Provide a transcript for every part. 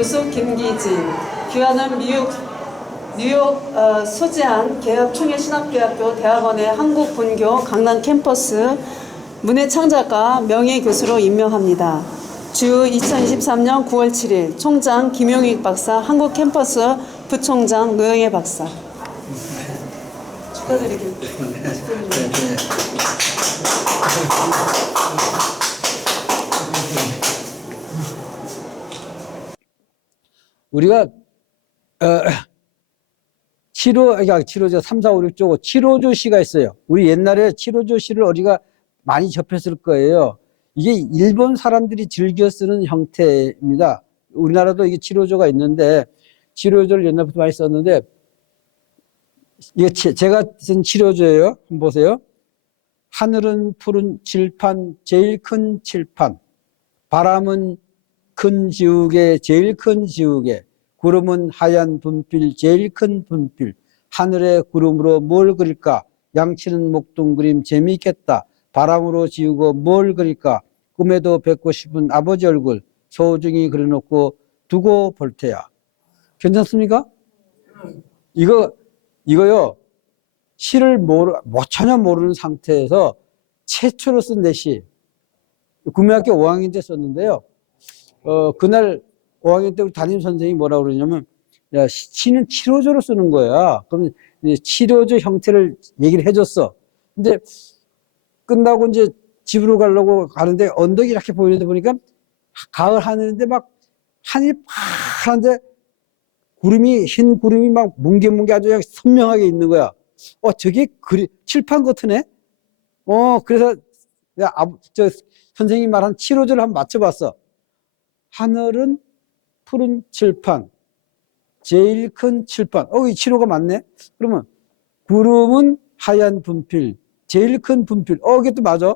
교수 김기진, 귀하는 뉴욕 소재한 개혁총회신학대학교 대학원의 한국본교 강남 캠퍼스 문해창작과 명예교수로 임명합니다. 주 2023년 9월 7일 총장 김용익 박사, 한국 캠퍼스 부총장 노영애 박사. 축하드립니다. 우리가 치료조 3, 4, 5, 6조 치료조 시가 있어요. 우리 옛날에 치료조 시를 우리가 많이 접했을 거예요. 이게 일본 사람들이 즐겨 쓰는 형태입니다. 우리나라도 이게 치료조가 있는데 치료조를 옛날부터 많이 썼는데 이게 제가 쓴 치료조예요. 한번 보세요. 하늘은 푸른 칠판, 제일 큰 칠판. 바람은 큰 지우개, 제일 큰 지우개. 구름은 하얀 분필, 제일 큰 분필. 하늘에 구름으로 뭘 그릴까? 양치는 목동 그림 재미있겠다. 바람으로 지우고 뭘 그릴까? 꿈에도 뵙고 싶은 아버지 얼굴 소중히 그려놓고 두고 볼 테야. 괜찮습니까? 이거요. 시를 전혀 모르는 상태에서 최초로 쓴 내 시. 국민학교 5학년 때 썼는데요. 그날 5학년 때 우리 담임 선생님이 뭐라고 그러냐면, 야, 시는 치료조로 쓰는 거야. 그럼 치료조 형태를 얘기를 해줬어. 근데 끝나고 이제 집으로 가려고 가는데 언덕이 이렇게 보이는데 보니까 가을 하늘인데 막 하늘이 파란데 흰 구름이 막 뭉게뭉게 아주 선명하게 있는 거야. 저게 칠판 같으네? 그래서 내가 선생님이 말한 치료조를 한번 맞춰봤어. 하늘은 푸른 칠판, 제일 큰 칠판. 이 치료가 맞네? 그러면 구름은 하얀 분필, 제일 큰 분필. 이게 또 맞아.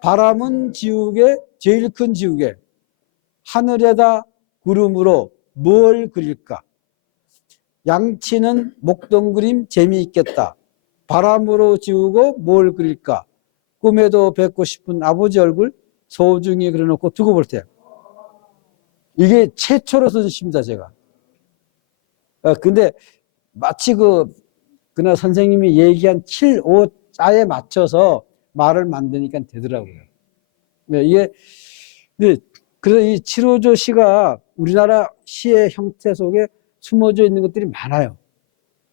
바람은 지우개, 제일 큰 지우개. 하늘에다 구름으로 뭘 그릴까? 양치는 목동 그림 재미있겠다. 바람으로 지우고 뭘 그릴까? 꿈에도 뵙고 싶은 아버지 얼굴 소중히 그려놓고 두고 볼 때. 이게 최초로 쓴 시입니다, 제가. 근데 마치 그날 선생님이 얘기한 7, 5자에 맞춰서 말을 만드니까 되더라고요. 그래서 이 7호조 시가 우리나라 시의 형태 속에 숨어져 있는 것들이 많아요.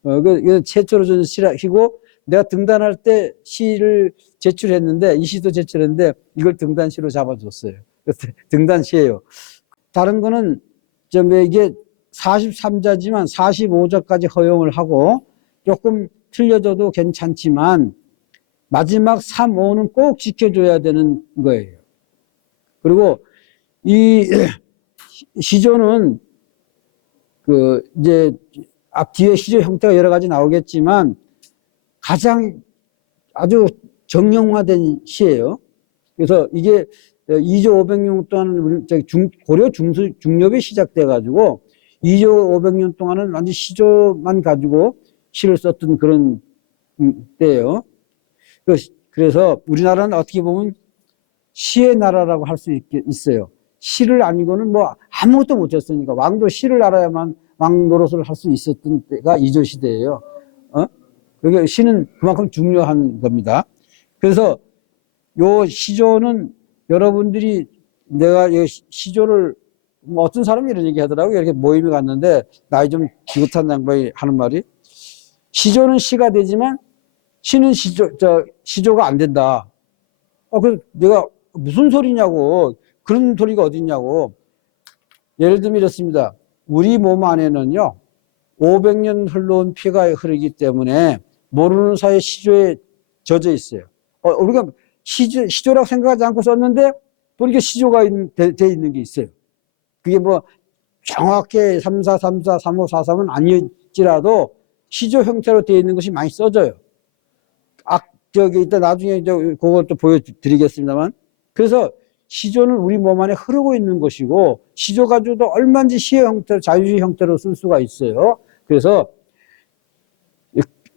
이거 최초로 쓴 시고, 내가 등단할 때 시를 제출했는데, 이 시도 제출했는데, 이걸 등단시로 잡아줬어요. 등단시예요. 다른 거는 이게 43자지만 45자까지 허용을 하고 조금 틀려져도 괜찮지만 마지막 3, 5는 꼭 지켜줘야 되는 거예요. 그리고 이 시조는 이제 뒤에 시조 형태가 여러 가지 나오겠지만 가장 아주 정형화된 시예요. 그래서 이게 2조 500년 동안은 고려 중엽이 시작돼가지고 2조 500년 동안은 완전 시조만 가지고 시를 썼던 그런 때예요. 그래서 우리나라는 어떻게 보면 시의 나라라고 할 수 있어요. 시를 아니고는 뭐 아무것도 못했으니까 왕도 시를 알아야만 왕 노릇을 할 수 있었던 때가 2조 시대예요. 그러니까 시는 그만큼 중요한 겁니다. 그래서 요 시조는 여러분들이 내가 시조를 어떤 사람이 이런 얘기 하더라고요. 이렇게 모임에 갔는데 나이 좀 지긋한 양반이 하는 말이 시조는 시가 되지만 시는 시조가 안 된다. 그래서 내가 무슨 소리냐고, 그런 소리가 어딨냐고. 예를 들면 이렇습니다. 우리 몸 안에는요 500년 흘러온 피가 흐르기 때문에 모르는 사이에 시조에 젖어 있어요. 우리가 시조라고 생각하지 않고 썼는데 보니까 시조가 돼 있는 게 있어요. 그게 뭐 정확히 3434, 3543은 아닐지라도 시조 형태로 되어 있는 것이 많이 써져요. 이따 나중에 그것도 보여드리겠습니다만. 그래서 시조는 우리 몸 안에 흐르고 있는 것이고, 시조 가지고도 얼마든지 시의 형태로, 자유주의 형태로 쓸 수가 있어요. 그래서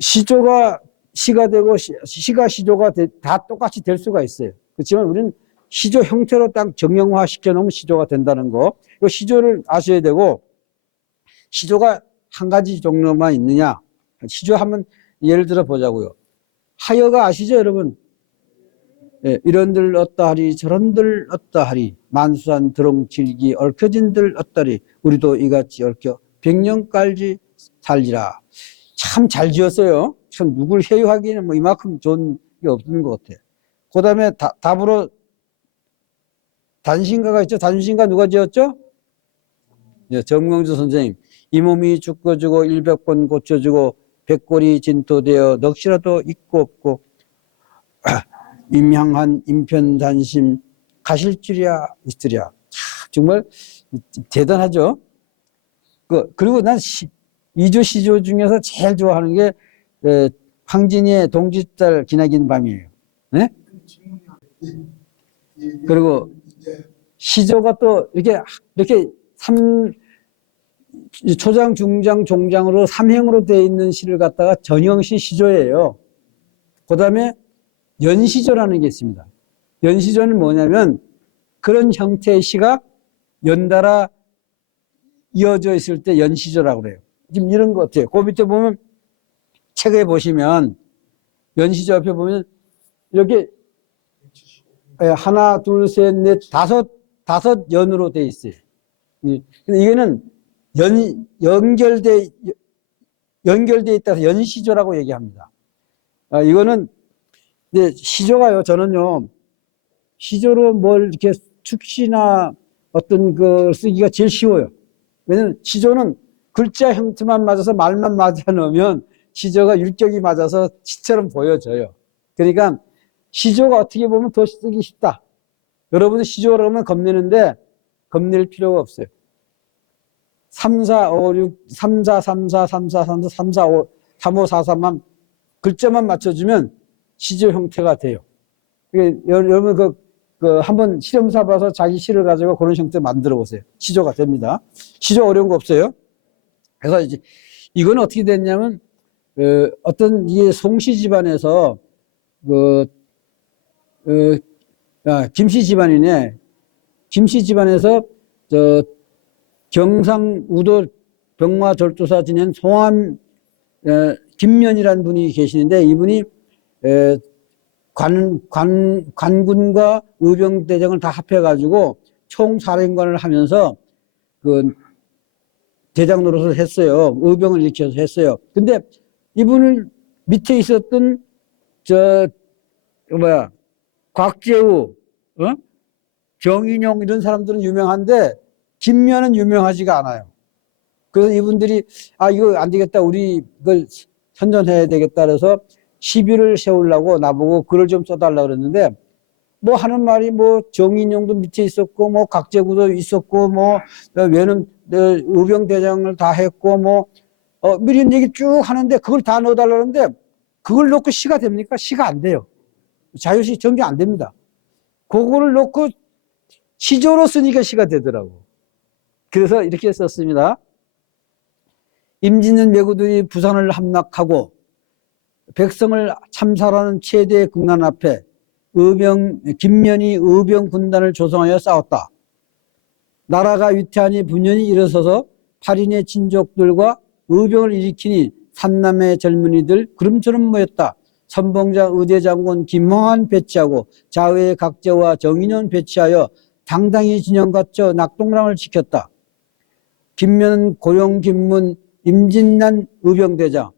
시조가 시가 되고 시가 시조가 다 똑같이 될 수가 있어요. 그렇지만 우리는 시조 형태로 딱 정형화 시켜놓으면 시조가 된다는 거. 이 시조를 아셔야 되고, 시조가 한 가지 종류만 있느냐? 시조 한번 예를 들어 보자고요. 하여가 아시죠, 여러분? 예, 이런들 어떠하리 저런들 어떠하리 만수한 드렁칠기 얽혀진들 어떠하리 우리도 이같이 얽혀 백년깔지 살리라. 참 잘 지었어요. 참 누굴 회유하기에는 뭐 이만큼 좋은 게 없는 것 같아요. 그 다음에 답으로 단신가가 있죠. 단신가 누가 지었죠? 예, 정명주 선생님. 이 몸이 죽어주고 100번 고쳐주고 백골이 진토되어 넋이라도 있고 없고 임향한 인편단심 가실 줄이야 있으랴. 정말 대단하죠. 그리고 난 이조 시조 중에서 제일 좋아하는 게 황진이의 동짓달 기나긴 밤이에요. 네? 그리고 시조가 또 이렇게 초장, 중장, 종장으로 삼행으로 되어 있는 시를 갖다가 전형시 시조예요. 그 다음에 연시조라는 게 있습니다. 연시조는 뭐냐면 그런 형태의 시가 연달아 이어져 있을 때 연시조라고 그래요. 지금 이런 것 같아요. 그 밑에 보면 책에 보시면 연시조 앞에 보면 이렇게 하나, 둘, 셋, 넷, 다섯 연으로 되어 있어요. 근데 이거는 연결돼 있다서 연시조라고 얘기합니다. 이거는 이제 시조가요, 저는요, 시조로 뭘 이렇게 축시나 어떤 그 쓰기가 제일 쉬워요. 왜냐면 시조는 글자 형태만 맞아서 말만 맞아 넣으면 시조가 율격이 맞아서 시처럼 보여져요. 그러니까 시조가 어떻게 보면 더 쓰기 쉽다. 여러분은 시조라고 하면 겁내는데 겁낼 필요가 없어요. 3, 4, 5, 6, 3, 4, 3, 4, 3, 4, 3, 4, 3, 4, 5, 3, 5, 4, 3만 글자만 맞춰주면 시조 형태가 돼요. 여러분 한번 실험사 봐서 자기 시를 가지고 그런 형태 만들어 보세요. 시조가 됩니다. 시조 어려운 거 없어요. 그래서 이제 이건 어떻게 됐냐면 어떤 이 송씨 집안에서 김씨 집안이네. 김씨 집안에서 경상우도 병마절도사 지낸 송암 김면이라는 분이 계시는데 이분이 관군과 의병대장을 다 합해가지고 총사령관을 하면서 그 대장 노릇을 했어요. 의병을 일으켜서 했어요. 근데 이분을 밑에 있었던 곽재우, 정인용 이런 사람들은 유명한데 김면은 유명하지가 않아요. 그래서 이분들이 이거 안 되겠다. 우리 이걸 선전해야 되겠다. 그래서 시비를 세우려고 나보고 글을 좀 써달라 그랬는데 뭐 하는 말이 뭐 정인용도 밑에 있었고 뭐 각재구도 있었고 뭐 외는 의병대장을 다 했고 뭐 이런 얘기 쭉 하는데 그걸 다 넣어달라는데 그걸 놓고 시가 됩니까? 시가 안 돼요. 자유시 정리 안 됩니다. 그거를 놓고 시조로 쓰니까 시가 되더라고. 그래서 이렇게 썼습니다. 임진년 매구들이 부산을 함락하고 백성을 참살하는 최대 국난 앞에 김면이 의병 군단을 조성하여 싸웠다. 나라가 위태하니 분연히 일어서서 팔인의 친족들과 의병을 일으키니 산남의 젊은이들 구름처럼 모였다. 선봉자 의대장군 김홍한 배치하고 자의의 각재와 정인원 배치하여 당당히 진영 갖춰 낙동강을 지켰다. 김면 고용 김문 임진난 의병대장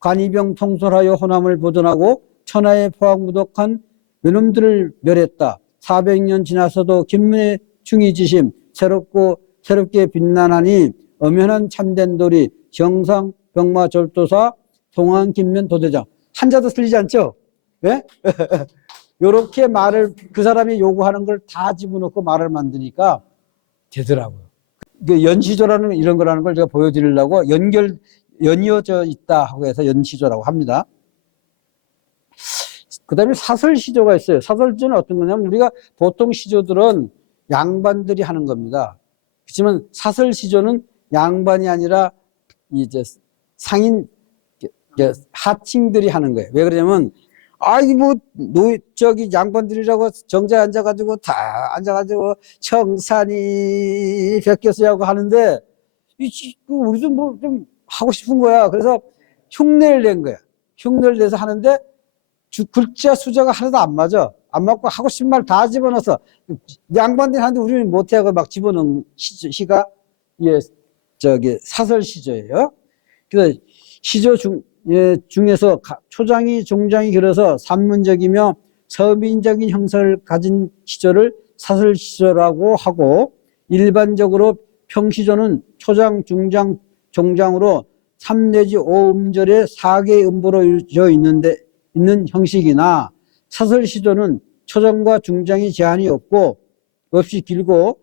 관이병 통솔하여 호남을 보존하고 천하에 포항무독한 외놈들을 멸했다. 400년 지나서도 김문의 충의지심 새롭게 빛나나니 엄연한 참된 도리 정상 병마절도사 송한 김면 도대장. 한자도 틀리지 않죠? 네? 요렇게 말을 그 사람이 요구하는 걸 다 집어넣고 말을 만드니까 되더라고요. 연시조라는 이런 거라는 걸 제가 보여드리려고 연이어져 있다 하고 해서 연시조라고 합니다. 그 다음에 사설시조가 있어요. 사설시조는 어떤 거냐면 우리가 보통 시조들은 양반들이 하는 겁니다. 그렇지만 사설시조는 양반이 아니라 이제 상인 하층들이 하는 거예요. 왜 그러냐면 아이 저기 양반들이라고 정자에 앉아가지고 다 앉아가지고 청산이 베꼈어야고 하는데 우리도 뭐 좀 하고 싶은 거야. 그래서 흉내를 낸 거야. 흉내를 내서 하는데 글자 숫자가 하나도 안 맞아. 안 맞고 하고 싶은 말 다 집어넣어서 양반들이 하는데 우리는 못하고 막 집어넣은 시가 예, 저기 사설 시조예요. 그래서 시조 중에서 초장이 종장이 길어서 산문적이며 서민적인 형상을 가진 시조를 사설 시조라고 하고, 일반적으로 평시조는 초장, 중장, 종장으로 3 내지 5음절의 4개의 음보로 이루어져 있는 형식이나, 사설 시조는 초장과 중장이 제한이 없이 길고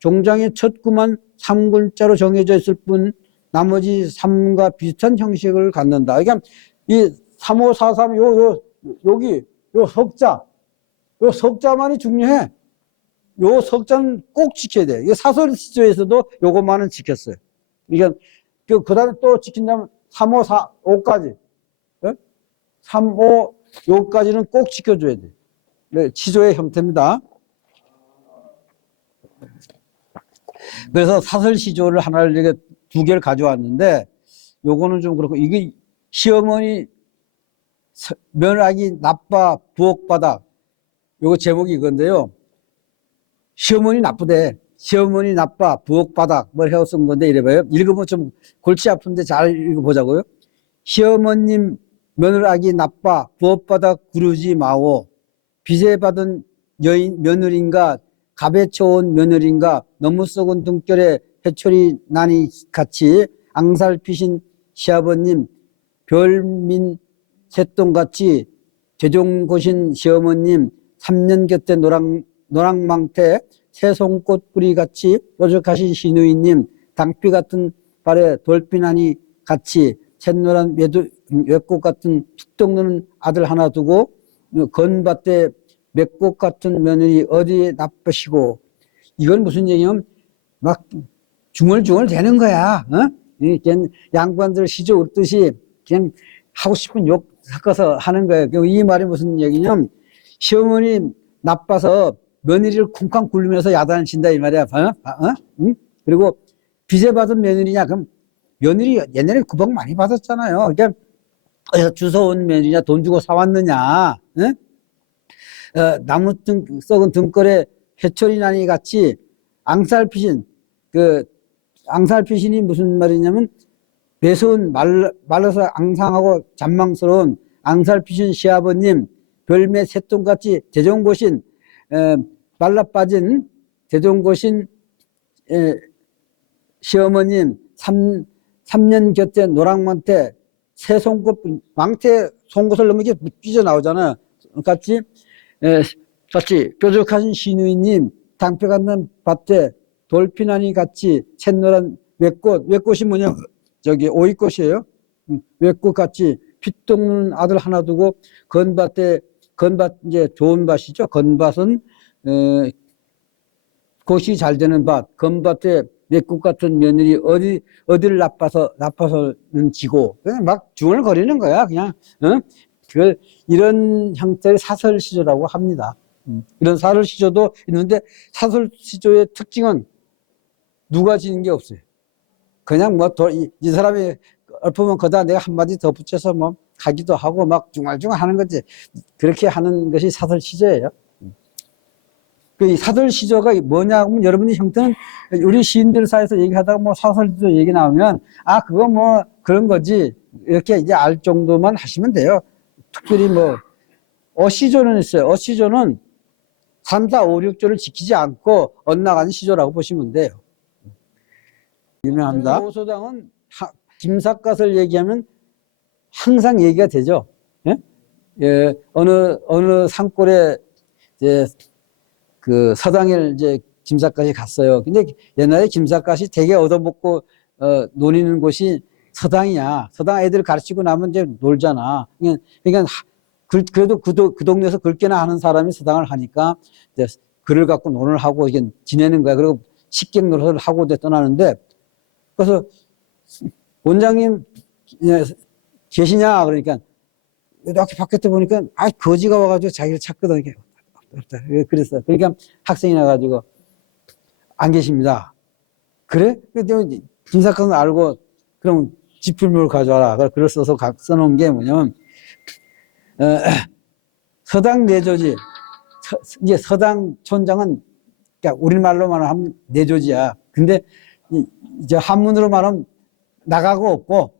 종장의 첫 구만 3글자로 정해져 있을 뿐 나머지 3과 비슷한 형식을 갖는다. 그러니까 이 3543 여기 요 석자만이 중요해. 요 석자는 꼭 지켜야 돼. 이게 사설 시조에서도 요것만은 지켰어요. 그러니까 그다음에 또 지킨다면 3545까지 35요까지는 꼭 지켜줘야 돼. 네, 시조의 형태입니다. 그래서 사설 시조를 하나를 이렇게 2개를 가져왔는데, 요거는 좀 그렇고, 이게 시어머니 며느라기 나빠 부엌바닥, 요거 제목이 이건데요. 시어머니 나쁘대. 시어머니 나빠 부엌바닥 뭘 해서 쓴 건데 이래봐요. 읽으면 좀 골치 아픈데 잘 읽어보자고요. 시어머님 며느라기 나빠 부엌바닥 구르지 마오. 빚에 받은 며느리인가 갑에 쳐온 며느리인가 너무 썩은 등결에 해초리 나니 같이 앙살피신 시아버님 별민 새똥같이 대종고신 시어머님 3년 곁에 노랑망태 새송꽃 뿌리같이 뾰족하신 시누이님 당피 같은 발에 돌피나니 같이 샛노란 외꽃 같은 툭 뜨는 아들 하나 두고 건밭에 맥꽃 같은 며느리 어디에 나쁘시고. 이건 무슨 얘기냐면 막 중얼중얼 되는 거야. 그냥 양반들 시조 웃듯이 그냥 하고 싶은 욕 섞어서 하는 거예요. 이 말이 무슨 얘기냐면 시어머니 나빠서 며느리를 쿵쾅 굴리면서 야단을 친다 이 말이야. 응? 그리고 빚에 받은 며느리냐? 그럼 며느리 옛날에 구박 많이 받았잖아요. 그러니까 주워온 며느리냐? 돈 주고 사왔느냐? 응? 나무 썩은 등골에 해초리 나니 같이 앙살피신, 앙살피신이 무슨 말이냐면 매서운 말라서 앙상하고 잔망스러운 앙살피신 시아버님, 별매 새똥같이 대종고신, 말라빠진 대종고신 시어머님, 3년 곁에 노랑망태, 새송곳, 망태 송곳을 넣으면 이게 삐져나오잖아요. 같이 뾰족하신 시누이님, 당표 같는 밭에 돌피나니 같이 샛노란 외꽃이 뭐냐, 저기 오이꽃이에요. 외꽃 같이 핏똥 아들 하나 두고 건밭 이제 좋은 밭이죠. 건밭은 곳이 잘 되는 밭, 건밭에 외꽃 같은 며느리 어디를 나빠서는 지고, 그냥 막 중얼거리는 거야, 그냥. 이런 형태의 사설 시조라고 합니다. 이런 사설 시조도 있는데, 사설 시조의 특징은 누가 지는 게 없어요. 그냥 이 사람이 엎으면 거기다 내가 한마디 더 붙여서 가기도 하고 막 중얼중얼 하는 거지. 그렇게 하는 것이 사설 시조예요. 이 사설 시조가 뭐냐 하면, 여러분의 형태는 우리 시인들 사이에서 얘기하다가 사설 시조 얘기 나오면 그거 그런 거지, 이렇게 이제 알 정도만 하시면 돼요. 특별히 어시조는 있어요. 어시조는 3, 4, 5, 6조를 지키지 않고 엇나가는 시조라고 보시면 돼요. 유명합니다. 오소당은 김삿갓을 얘기하면 항상 얘기가 되죠. 예? 예, 어느 산골에 이제 서당에 이제 김삿갓이 갔어요. 근데 옛날에 김삿갓이 되게 얻어먹고 노리는 곳이 서당이야. 서당 애들 가르치고 나면 이제 놀잖아. 그러니까 그래도 그 동네에서 긁게나 하는 사람이 서당을 하니까 이제 글을 갖고 논을 하고 이게 지내는 거야. 그리고 식객 노릇을 하고 이제 떠나는데, 그래서 원장님 계시냐? 그러니까 학교 바뀌었다 보니까, 거지가 와가지고 자기를 찾거든. 이렇게. 없다. 그랬어. 그러니까 학생이 나가지고, 안 계십니다. 그래? 근데 김사과는 알고, 그럼 지풀물을 가져와라. 그걸 써서 써놓은 게 뭐냐면, 서당 내조지. 이제 서당 촌장은, 그러니까 우리말로 말하면 내조지야. 근데, 이제 한문으로 말하면 나가고 없고,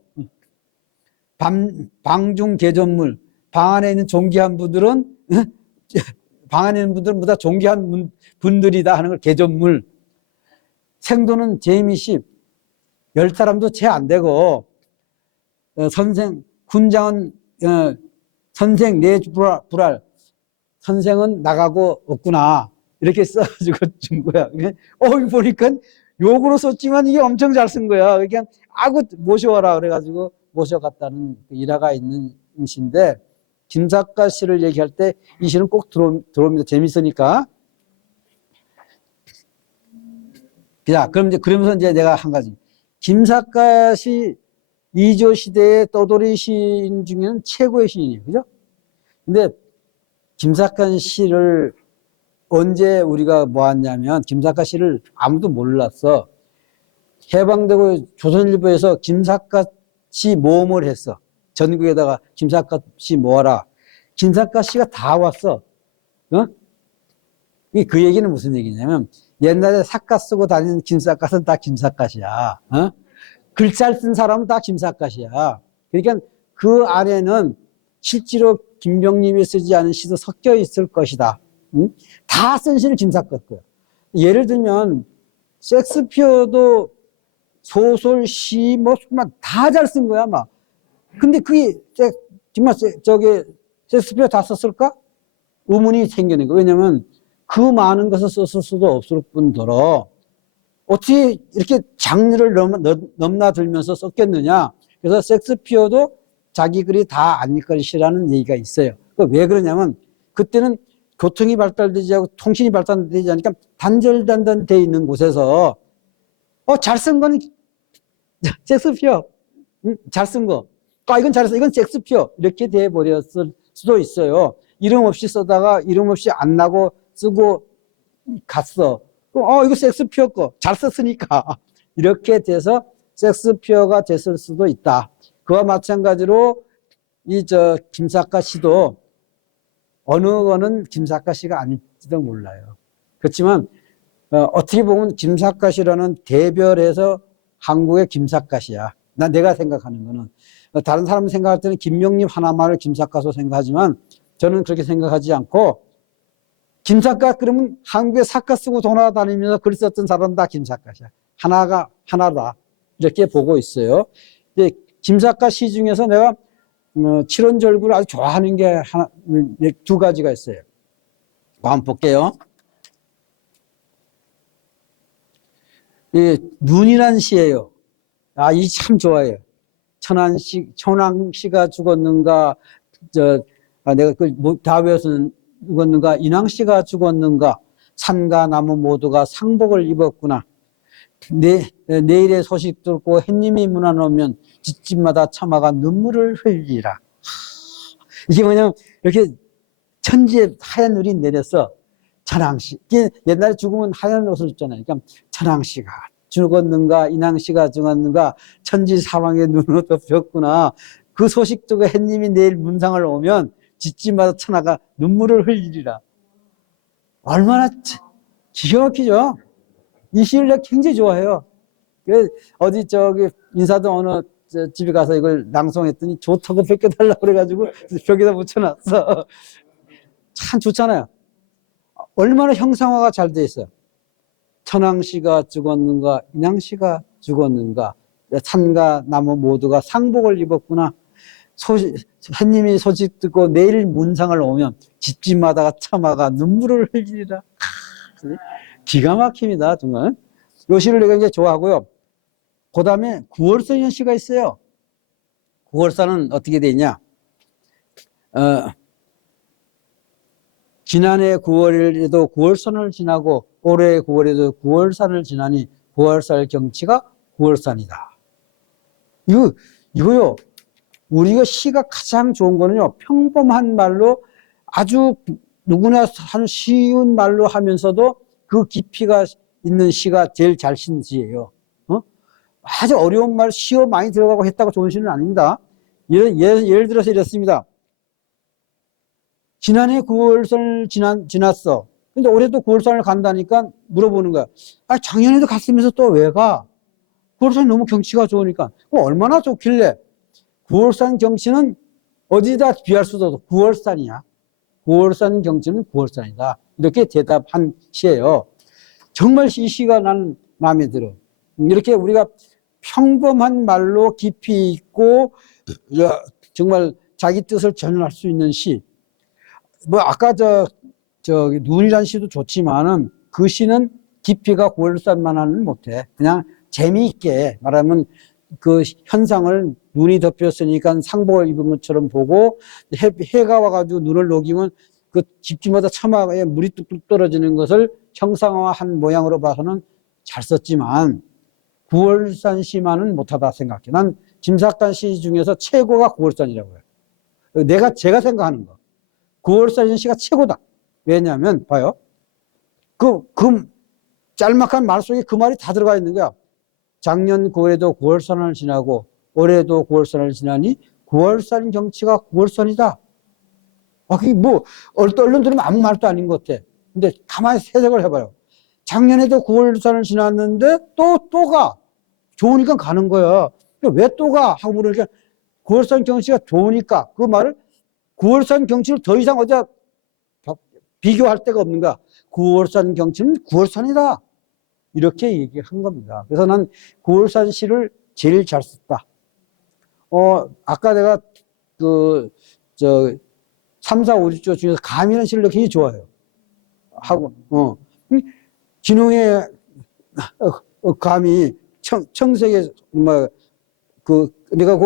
방중 개존물, 방 안에 있는 존귀한 분들은, 방 안에 있는 분들은 보다 존귀한 분들이다 하는 걸 개존물. 생도는 재미십, 10사람도 채 안 되고, 선생, 군장은, 선생 내불알, 선생은 나가고 없구나. 이렇게 써가지고 준 거야. 이거 보니까 욕으로 썼지만 이게 엄청 잘 쓴 거야. 그러니까, 모셔와라. 그래가지고 모셔갔다는 그 일화가 있는 시인데, 김사과 시를 얘기할 때 이 시는 꼭 들어옵니다. 재밌으니까. 자, 그러면서 이제 내가 한 가지. 김사과 시 2조 시대의 떠돌이 시인 중에는 최고의 시인이에요. 그죠? 근데 김사과 시를 언제 우리가 모았냐면, 김사과 시를 아무도 몰랐어. 해방되고 조선일보에서 김사과 시 모음을 했어. 전국에다가 김사과 시 모아라. 김사과 시가 다 왔어. 그 얘기는 무슨 얘기냐면, 옛날에 삭가 쓰고 다니는 김삿갓은 다 김삿갓이야. 글 잘 쓴 사람은 다 김삿갓이야. 그러니까 그 안에는 실제로 김병림이 쓰지 않은 시도 섞여 있을 것이다. 다 쓴 시는 김삿갓 거야. 예를 들면 셰익스피어도 소설, 시, 다 잘 쓴 거야, 막. 근데 그게 정말 셰익스피어 다 썼을까? 의문이 생기는 거야. 왜냐면 그 많은 것을 썼을 수도 없을 뿐더러 어떻게 이렇게 장르를 넘나들면서 썼겠느냐. 그래서 셰익스피어도 자기 글이 다 안 읽거리시라는 얘기가 있어요. 왜 그러냐면 그때는 교통이 발달되지 않고 통신이 발달되지 않으니까 단절단단돼 있는 곳에서 잘 쓴 거는 셰익스피어, 잘 쓴 거. 이건 잘했어. 이건 셰익스피어. 이렇게 돼버렸을 수도 있어요. 이름 없이 쓰다가 이름 없이 안 나고 쓰고 갔어. 이거 셰익스피어 거. 잘 썼으니까. 이렇게 돼서 셰익스피어가 됐을 수도 있다. 그와 마찬가지로 김사과 시도 어느 거는 김사과 시가 아닐지도 몰라요. 그렇지만 어떻게 보면 김사과 시라는 대별해서 한국의 김사과 시야. 내가 생각하는 거는. 다른 사람 생각할 때는 김명림 하나만을 김사과로 생각하지만 저는 그렇게 생각하지 않고 김사과 그러면 한국에 사과 쓰고 돌아다니면서 글 썼던 사람은 다 김사과시야. 하나다. 이렇게 보고 있어요. 김사과 시 중에서 내가 칠원절구를 아주 좋아하는 게 두 가지가 있어요. 한번 볼게요. 눈이란 시예요. 이 참 좋아해요. 천왕씨가 죽었는가, 내가 다 외워서 죽었는가, 인왕씨가 죽었는가, 산과 나무 모두가 상복을 입었구나. 내일의 소식 듣고 햇님이 문안오면 집집마다 처마가 눈물을 흘리라. 이게 뭐냐면, 이렇게 천지에 하얀 눈이 내렸어. 천왕씨. 옛날에 죽으면 하얀 옷을 입잖아요. 그러니까 천왕씨가 죽었는가, 인왕씨가 죽었는가, 천지 사방에 눈으로 덮였구나. 그 소식 듣고 햇님이 내일 문상을 오면 집집마다 천하가 눈물을 흘리리라. 얼마나 기가 막히죠? 이 시를 내가 굉장히 좋아해요. 어디 인사동 어느 집에 가서 이걸 낭송했더니 좋다고 베껴달라고 그래가지고 벽에다 붙여놨어. 참 좋잖아요. 얼마나 형상화가 잘 돼 있어요. 천왕씨가 죽었는가, 인왕씨가 죽었는가, 산과 나무 모두가 상복을 입었구나. 햇님이 소식 듣고 내일 문상을 오면 집집마다가 처마가 눈물을 흘리리라. 기가 막힙니다, 정말. 요 시를 내가 이제 좋아하고요. 그 다음에 구월선이라는 시가 있어요. 구월선은 어떻게 돼 있냐? 지난해 9월에도 9월선을 지나고 올해 9월에도 9월산을 지나니 9월살 경치가 9월산이다. 이거요. 우리가 시가 가장 좋은 거는요, 평범한 말로 아주 누구나 하는 쉬운 말로 하면서도 그 깊이가 있는 시가 제일 잘 쓰는 시예요. 아주 어려운 말, 시어 많이 들어가고 했다고 좋은 시는 아닙니다. 예를 들어서 이렇습니다. 지난해 9월선을 지났어. 근데 올해도 9월선을 간다니까 물어보는 거야. 아, 작년에도 갔으면서 또 왜 가? 9월선이 너무 경치가 좋으니까. 얼마나 좋길래? 9월산 경치는 어디다 비할 수도 없어. 9월산이야. 9월산 경치는 9월산이다. 이렇게 대답한 시예요. 정말 이 시가 나는 마음에 들어. 이렇게 우리가 평범한 말로 깊이 있고 정말 자기 뜻을 전할 수 있는 시. 뭐 아까 눈이란 시도 좋지만은 그 시는 깊이가 9월산만은 못해. 그냥 재미있게 말하면 그 현상을 눈이 덮였으니까 상복을 입은 것처럼 보고 해가 와가지고 눈을 녹이면 그 집집마다 처마에 물이 뚝뚝 떨어지는 것을 형상화한 모양으로 봐서는 잘 썼지만 9월산 시만은 못하다 생각해. 난 김삭단 시 중에서 최고가 9월산이라고 해요. 제가 생각하는 거. 9월산 시가 최고다. 왜냐하면 봐요. 그 짤막한 말 속에 그 말이 다 들어가 있는 거야. 작년 9월에도 9월산을 지나고 올해도 9월산을 지나니 9월산 경치가 9월산이다. 그게 뭐 얼른 들으면 아무 말도 아닌 것 같아. 근데 가만히 해석을 해봐요. 작년에도 9월산을 지났는데 또 가. 좋으니까 가는 거야. 왜 또 가? 하고 물으니까 9월산 경치가 좋으니까. 그 말을 9월산 경치를 더 이상 어디다 비교할 데가 없는 거야. 9월산 경치는 9월산이다. 이렇게 얘기한 겁니다. 그래서 난 9월산 시를 제일 잘 썼다. 아까 내가 3, 4, 5, 6조 중에서 감이라는 시를 굉장히 좋아해요. 진홍의 감이 청색의 내가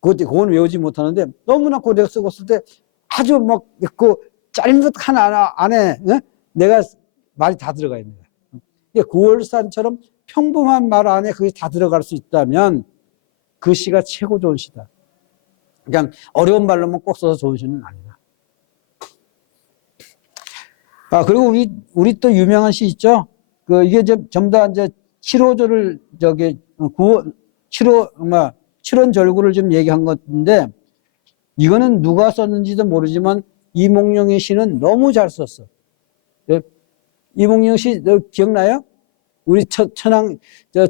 그건 외우지 못하는데 너무나 내가 쓰고 쓸 때 아주 짤막한 안에 내가 말이 다 들어가 있는 거야. 9월산처럼 평범한 말 안에 그게 다 들어갈 수 있다면 그 시가 최고 좋은 시다. 그냥 어려운 말로만 꼭 써서 좋은 시는 아니다. 그리고 우리 또 유명한 시 있죠? 이게 전부 다 이제 7호절을 칠원절구를 좀 얘기한 건데 이거는 누가 썼는지도 모르지만 이몽룡의 시는 너무 잘 썼어. 이몽룡 시 기억나요? 우리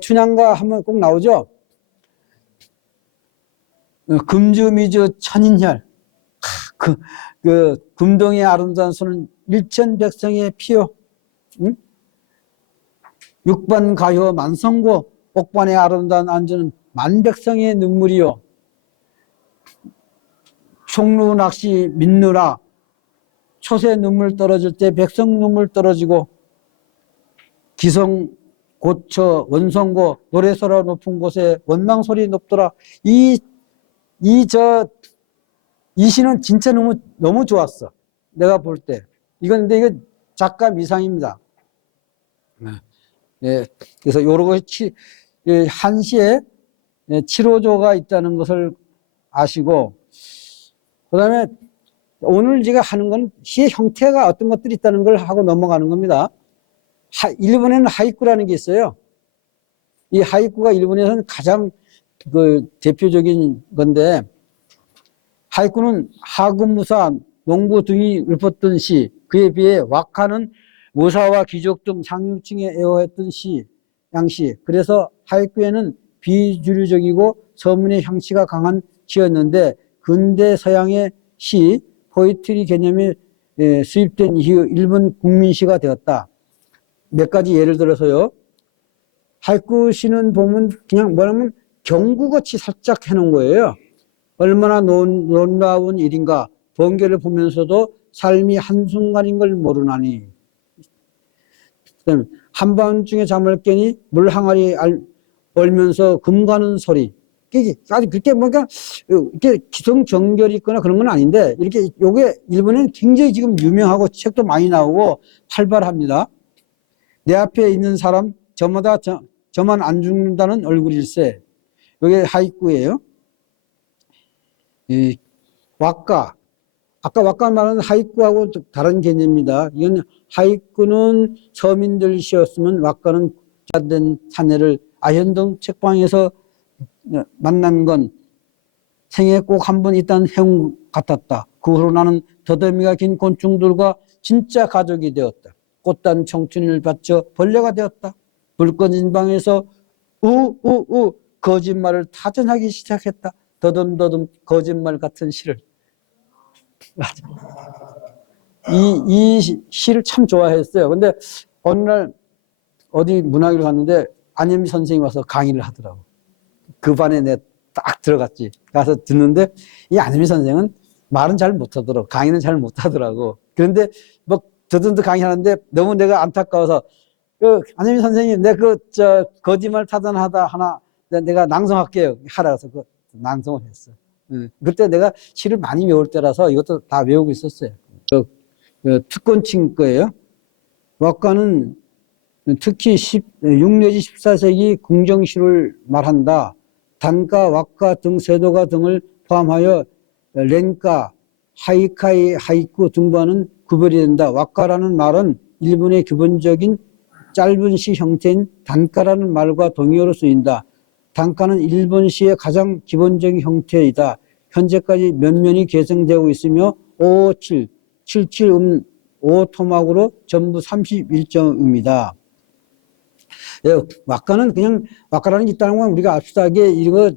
춘향가 하면 꼭 나오죠? 금주미주 천인혈. 금동의 아름다운 손은 일천백성의 피요. 응? 육반가효 만성고 옥반의 아름다운 안주는 만백성의 눈물이요. 총루 낚시 민누라 초새 눈물 떨어질 때 백성 눈물 떨어지고 기성 고처 원성고 노래소라 높은 곳에 원망소리 높더라. 이 시는 진짜 너무 좋았어. 내가 볼 때. 근데 이거 작가 미상입니다. 그래서 요런 한시에 7호조가 있다는 것을 아시고, 그 다음에 오늘 제가 하는 건 시의 형태가 어떤 것들이 있다는 걸 하고 넘어가는 겁니다. 일본에는 하이쿠라는 게 있어요. 이 하이쿠가 일본에서는 가장 대표적인 건데, 하이쿠는 하급무사, 농부 등이 읊었던 시, 그에 비해 왁하는 무사와 귀족 등 상류층에 애호했던 시, 양시. 그래서 하이쿠에는 비주류적이고 서문의 향취가 강한 시였는데 근대 서양의 시, 포이트리 개념이 수입된 이후 일본 국민시가 되었다. 몇 가지 예를 들어서요. 하이쿠 시는 보면 그냥 뭐냐면 경구같이 살짝 해놓은 거예요. 얼마나 놀라운 일인가. 번개를 보면서도 삶이 한순간인 걸 모르나니. 그다음에 한밤중에 잠을 깨니 물 항아리 얼면서 금 가는 소리. 아주 그렇게 뭔가 이렇게 기성정결이 있거나 그런 건 아닌데 이렇게 요게 일본에는 굉장히 지금 유명하고 책도 많이 나오고 활발합니다. 내 앞에 있는 사람 저마다 저만 안 죽는다는 얼굴일세. 요게 하이쿠예요. 이 왁가, 아까 왁가 말하는 하이쿠하고 다른 개념입니다. 이건 하이쿠는 서민들 시였으면 왁가는 된 사내를 아현동 책방에서 만난 건 생에 꼭 한 번 있다는 행운 같았다. 그 후로 나는 더듬이가 긴 곤충들과 진짜 가족이 되었다. 꽃단 청춘을 바쳐 벌레가 되었다. 불 꺼진 방에서 우우우 거짓말을 타전하기 시작했다. 더듬더듬 거짓말 같은 시를. 맞아. 이 시를 참 좋아했어요. 근데 어느 날 어디 문학을 갔는데 안혜미 선생님이 와서 강의를 하더라고. 그 반에 내 딱 들어갔지. 가서 듣는데 이 안혜미 선생은 말은 잘 못하더라고. 강의는 잘 못하더라고. 그런데 뭐 더듬더 강의하는데 너무 내가 안타까워서 안혜미 선생님 내 거짓말 타전하다 하나 내가 낭송할게요. 하라 해서 낭송을 했어. 그때 내가 시를 많이 외울 때라서 이것도 다 외우고 있었어요. 특권층 거예요. 왁가는 특히 6 내지 14세기 궁정시를 말한다. 단가, 왁가 등 세도가 등을 포함하여 렌가, 하이카이, 하이쿠 등과는 구별이 된다. 왁가라는 말은 일본의 기본적인 짧은 시 형태인 단가라는 말과 동의어로 쓰인다. 단가는 일본 시의 가장 기본적인 형태이다. 현재까지 몇 면이 계승되고 있으며 557, 77음 5토막으로 전부 31점입니다. 예, 왁가는 그냥 왁가라는 게 있다는 건 우리가 압수하게 이거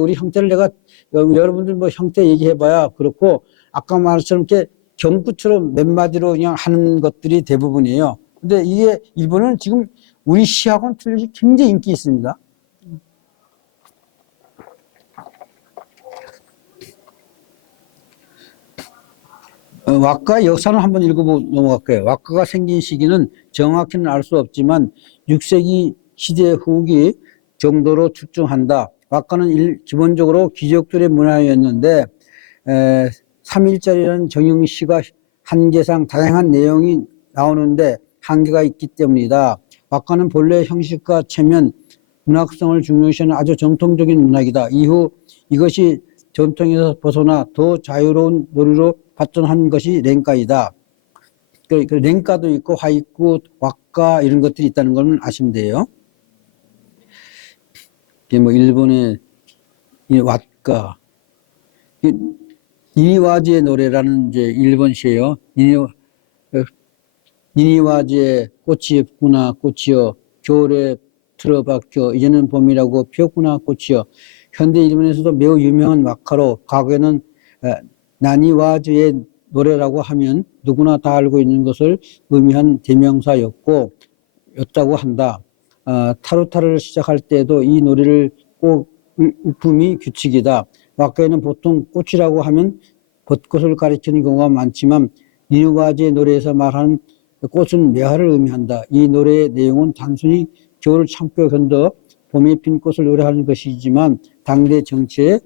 우리 형태를 내가 여러분들 뭐 형태 얘기해봐야 그렇고 아까 말처럼 이렇게 경구처럼 몇 마디로 그냥 하는 것들이 대부분이에요. 근데 이게 일본은 지금 우리 시하고는 틀리게 굉장히 인기 있습니다. 왁가 역사는 한번 읽어보고 넘어갈게요. 왁가가 생긴 시기는 정확히는 알 수 없지만 6세기 시대 후기 정도로 추정한다. 왁가는 기본적으로 귀족들의 문화였는데 3일짜리라는 정형시가 한계상 다양한 내용이 나오는데 한계가 있기 때문이다. 왁가는 본래 형식과 체면, 문학성을 중요시하는 아주 정통적인 문학이다. 이후 이것이 전통에서 벗어나 더 자유로운 놀이로 발전한 것이 렌가이다. 그 렌가도 있고 하이쿠, 왁가 이런 것들이 있다는 걸 아시면 돼요. 이게 뭐 일본의 이 왁가, 니니와즈의 노래라는 이제 일본 시예요. 니니와즈의 꽃이 피구나 꽃이여 겨울에 틀어박혀 이제는 봄이라고 피었구나 꽃이여. 현대 일본에서도 매우 유명한 왁가로 과거에는 나니와즈의 노래라고 하면 누구나 다 알고 있는 것을 의미한 대명사였다고 한다. 타루타르를 시작할 때도 이 노래를 꼭 울품이 규칙이다. 왁가에는 보통 꽃이라고 하면 벚꽃을 가리키는 경우가 많지만 니니와즈의 노래에서 말하는 꽃은 매화를 의미한다. 이 노래의 내용은 단순히 겨울을 참고 견뎌 봄에 핀 꽃을 노래하는 것이지만 당대 정치의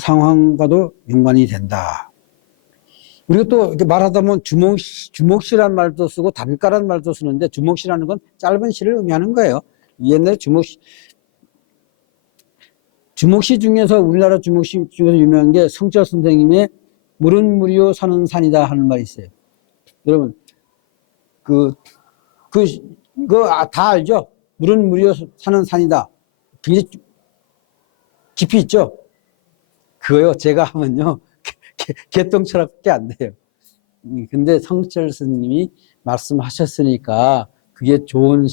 상황과도 연관이 된다. 우리가 또 이렇게 말하다 보면 주목시라는 말도 쓰고 단가라는 말도 쓰는데 주목시라는 건 짧은 시를 의미하는 거예요. 옛날에 주목시 중에서 우리나라 주목시 중에서 유명한 게 성철 선생님의 물은 물이요 산은 산이다 하는 말이 있어요. 여러분 그거 다 알죠? 물은 물이요 산은 산이다. 굉장히 깊이 있죠? 그거요 제가 하면요 개똥철학밖에 안 돼요. 근데 성철 스님이 말씀하셨으니까 그게 좋은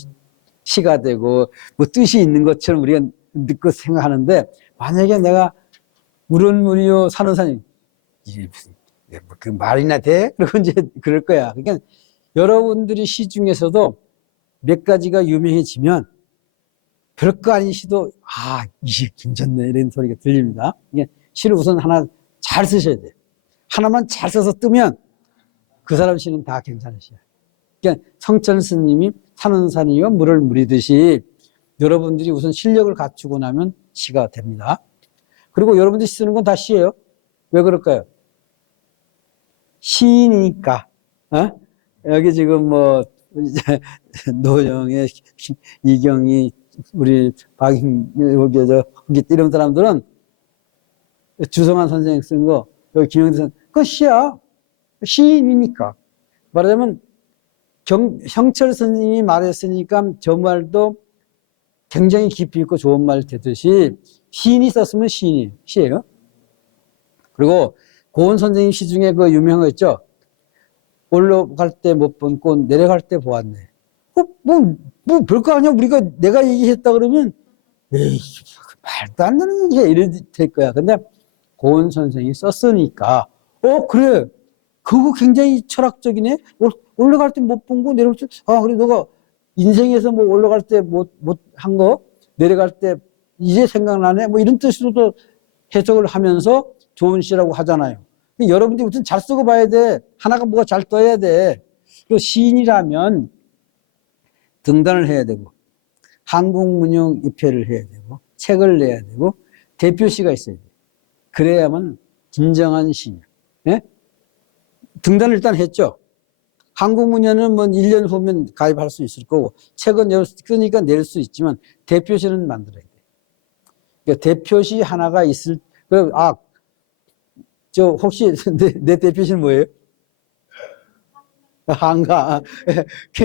시가 되고 뭐 뜻이 있는 것처럼 우리가 믿고 생각하는데 만약에 내가 물은 물이요 산은 산이 이게 무슨 그 말이나 돼? 그러고 이제 그럴 거야. 그러니까 여러분들이 시 중에서도 몇 가지가 유명해지면 별거 아닌 시도 이게 괜찮네 이런 소리가 들립니다. 이게 시를 우선 하나 잘 쓰셔야 돼요. 하나만 잘 써서 뜨면 그 사람 시는 다 괜찮은 시야. 그러니까 성철 스님이 산은 산이요 물을 물이듯이 여러분들이 우선 실력을 갖추고 나면 시가 됩니다. 그리고 여러분들이 쓰는 건 다 시예요. 왜 그럴까요? 시니까. 여기 지금 뭐 노영의 이경이 우리 박인규 이런 사람들은 주성환 선생님 쓴 거, 여기 김영대 선생님, 그거 시야. 시인이니까. 말하자면, 형철 선생님이 말했으니까 저 말도 굉장히 깊이 있고 좋은 말 되듯이 시인이 썼으면 시예요. 그리고 고은 선생님 시 중에 그 유명한 거 있죠? 올라갈 때 못 본 꽃, 내려갈 때 보았네. 별거 아니야. 내가 얘기했다 그러면, 에이, 말도 안 되는 얘기야. 이래 될 거야. 근데 고은 선생이 썼으니까, 그래. 그거 굉장히 철학적이네. 올라갈 때 못 본 거, 내려올 때, 그래. 너가 인생에서 뭐 올라갈 때 못 한 거, 내려갈 때 이제 생각나네. 뭐 이런 뜻으로도 해석을 하면서 좋은 시라고 하잖아요. 여러분들이 무슨 잘 쓰고 봐야 돼. 하나가 뭐가 잘 떠야 돼. 그 시인이라면 등단을 해야 되고, 한국문형 입회를 해야 되고, 책을 내야 되고, 대표시가 있어야 돼. 그래야만 진정한 시인. 예? 등단을 일단 했죠. 한국문현은 뭐 1년 후면 가입할 수 있을 거고, 책은 그러니까 낼 수 있지만, 대표시는 만들어야 돼. 그러니까 대표시 하나가 있을, 혹시 내 대표시는 뭐예요? 한가.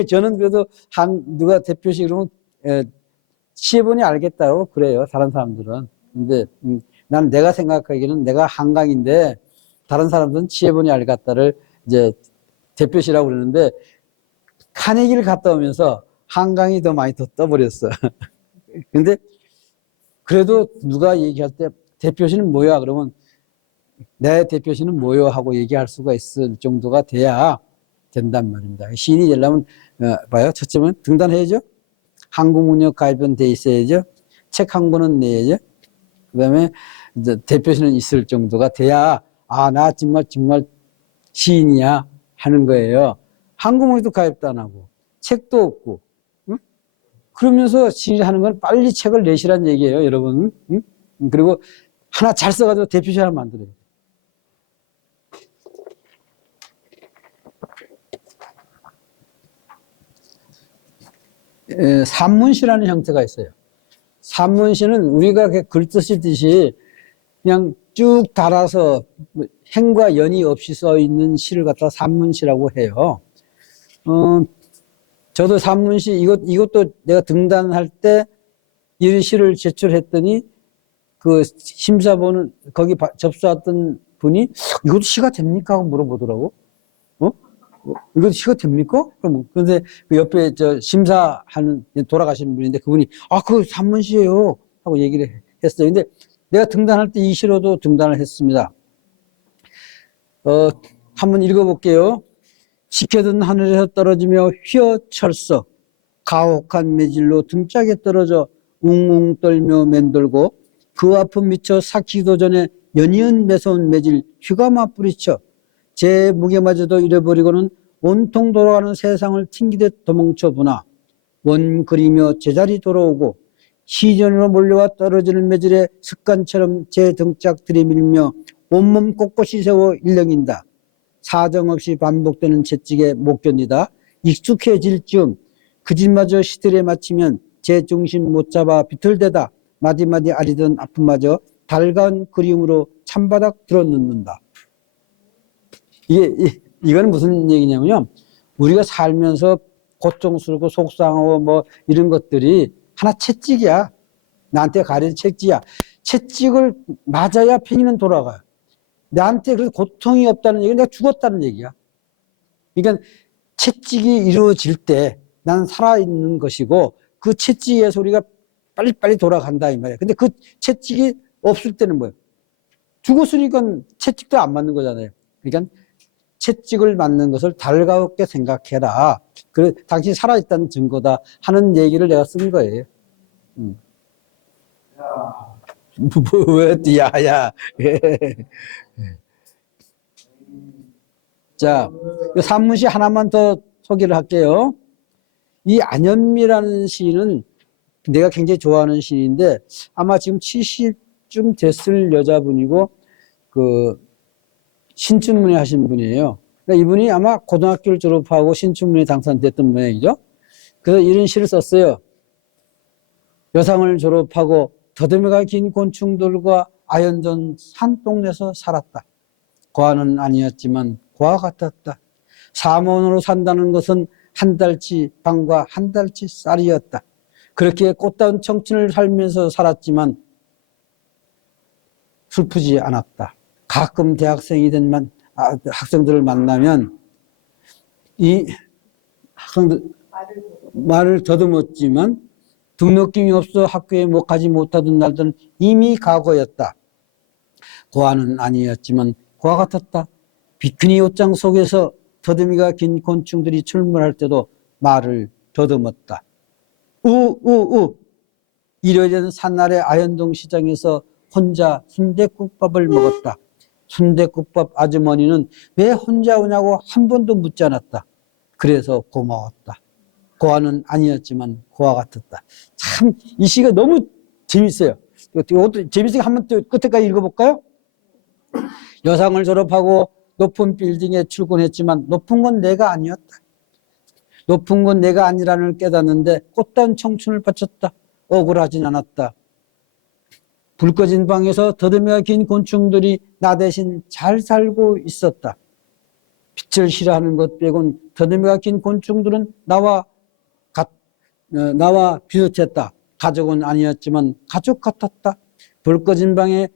저는 그래도 누가 대표시 그러면, 시해보니 알겠다고 그래요. 다른 사람들은. 근데, 난 내가 생각하기에는 내가 한강인데, 다른 사람들은 시해보니 알겠다를 이제 대표시라고 그러는데, 카네기를 갔다 오면서 한강이 더 많이 더 떠버렸어. 근데, 그래도 누가 얘기할 때 대표시는 뭐야? 그러면 내 대표시는 뭐요? 하고 얘기할 수가 있을 정도가 돼야 된단 말입니다. 시인이 되려면, 봐요. 첫째는 등단해야죠. 한국문역 가입은 돼 있어야죠. 책 한 권은 내야죠. 그 다음에 이제 대표시는 있을 정도가 돼야, 나 정말 시인이야 하는 거예요. 한국문역도 가입도 안 하고, 책도 없고, 응? 그러면서 시인이 하는 건 빨리 책을 내시란 얘기예요, 여러분. 응? 그리고 하나 잘 써가지고 대표시 하나 만들어요. 산문시라는 형태가 있어요. 산문시는 우리가 글 쓰시듯이 그냥 쭉 달아서 행과 연이 없이 써 있는 시를 갖다 산문시라고 해요. 저도 산문시, 이것도 내가 등단할 때 이 시를 제출했더니 그 심사보는, 거기 접수했던 분이 이것도 시가 됩니까? 하고 물어보더라고. 이것도 시가 됩니까? 그런데 그 옆에 심사하는 돌아가신 분인데 그분이 그거 산문시예요 하고 얘기를 했어요. 근데 내가 등단할 때 이 시로도 등단을 했습니다. 한번 읽어볼게요. 지켜든 하늘에서 떨어지며 휘어철썩 가혹한 매질로 등짝에 떨어져 웅웅 떨며 맴돌고 그 아픔 미쳐 삭히기도 전에 연이은 매서운 매질 휘가마 뿌리쳐 제 무게마저도 잃어버리고는 온통 돌아가는 세상을 튕기듯 도망쳐 보나 원 그리며 제자리 돌아오고 시전으로 몰려와 떨어지는 매질에 습관처럼 제 등짝 들이밀며 온몸 곳곳이 세워 일렁인다. 사정없이 반복되는 채찍에 못 견디다 익숙해질 즈음 그 짓마저 시들에 맞추면 제 중심 못 잡아 비틀대다 마디마디 아리던 아픔마저 달가운 그리움으로 찬바닥 들어눕는다. 이건 무슨 얘기냐면요. 우리가 살면서 고통스럽고 속상하고 뭐 이런 것들이 하나 채찍이야. 나한테 가려진 채찍이야. 채찍을 맞아야 팽이는 돌아가요. 나한테 그래서 고통이 없다는 얘기는 내가 죽었다는 얘기야. 그러니까 채찍이 이루어질 때 나는 살아있는 것이고 그 채찍의 소리가 빨리빨리 돌아간다 이 말이야. 근데 그 채찍이 없을 때는 뭐예요? 죽었으니까 채찍도 안 맞는 거잖아요. 그러니까 채찍을 맞는 것을 달가웠게 생각해라. 그래, 당신이 살아있다는 증거다 하는 얘기를 내가 쓴 거예요. 왜, 야. 자, 산문시 하나만 더 소개를 할게요. 이 안현미라는 시인은 내가 굉장히 좋아하는 시인인데 아마 지금 70쯤 됐을 여자분이고 신춘문예 하신 분이에요. 그러니까 이분이 아마 고등학교를 졸업하고 신춘문예 당선됐던 모양이죠. 그래서 이런 시를 썼어요. 여상을 졸업하고 더듬이가 긴 곤충들과 아현전 산동네에서 살았다. 고아는 아니었지만 고아 같았다. 사모으로 산다는 것은 한 달치 빵과 한 달치 쌀이었다. 그렇게 꽃다운 청춘을 살면서 살았지만 슬프지 않았다. 가끔 학생들을 만나면 이 학생들 말을 더듬었지만 등록금이 없어 학교에 못 가지 못하던 날들은 이미 과거였다. 고아는 아니었지만 고아 같았다. 비키니 옷장 속에서 더듬이가 긴 곤충들이 출몰할 때도 말을 더듬었다. 우우우. 이러던 산날의 아현동 시장에서 혼자 순댓국밥을 먹었다. 순댓국밥 아주머니는 왜 혼자 오냐고 한 번도 묻지 않았다. 그래서 고마웠다. 고아는 아니었지만 고아 같았다. 참 이 시가 너무 재밌어요. 이것도 재밌으니까 한번 또 끝에까지 읽어볼까요? 여상을 졸업하고 높은 빌딩에 출근했지만 높은 건 내가 아니었다. 높은 건 내가 아니라는 깨닫는데 꽃다운 청춘을 바쳤다. 억울하진 않았다. 불 꺼진 방에서 더듬이가 긴 곤충들이 나 대신 잘 살고 있었다. 빛을 싫어하는 것 빼곤 더듬이가 긴 곤충들은 나와 비슷했다. 가족은 아니었지만 가족 같았다. 불 꺼진 방에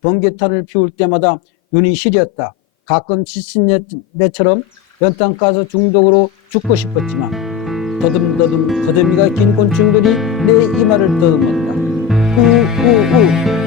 번개탄을 피울 때마다 눈이 시렸다. 가끔 지친 내처럼 연탄 가스 중독으로 죽고 싶었지만 더듬더듬 더듬이가 긴 곤충들이 내 이마를 더듬었다. 우우우.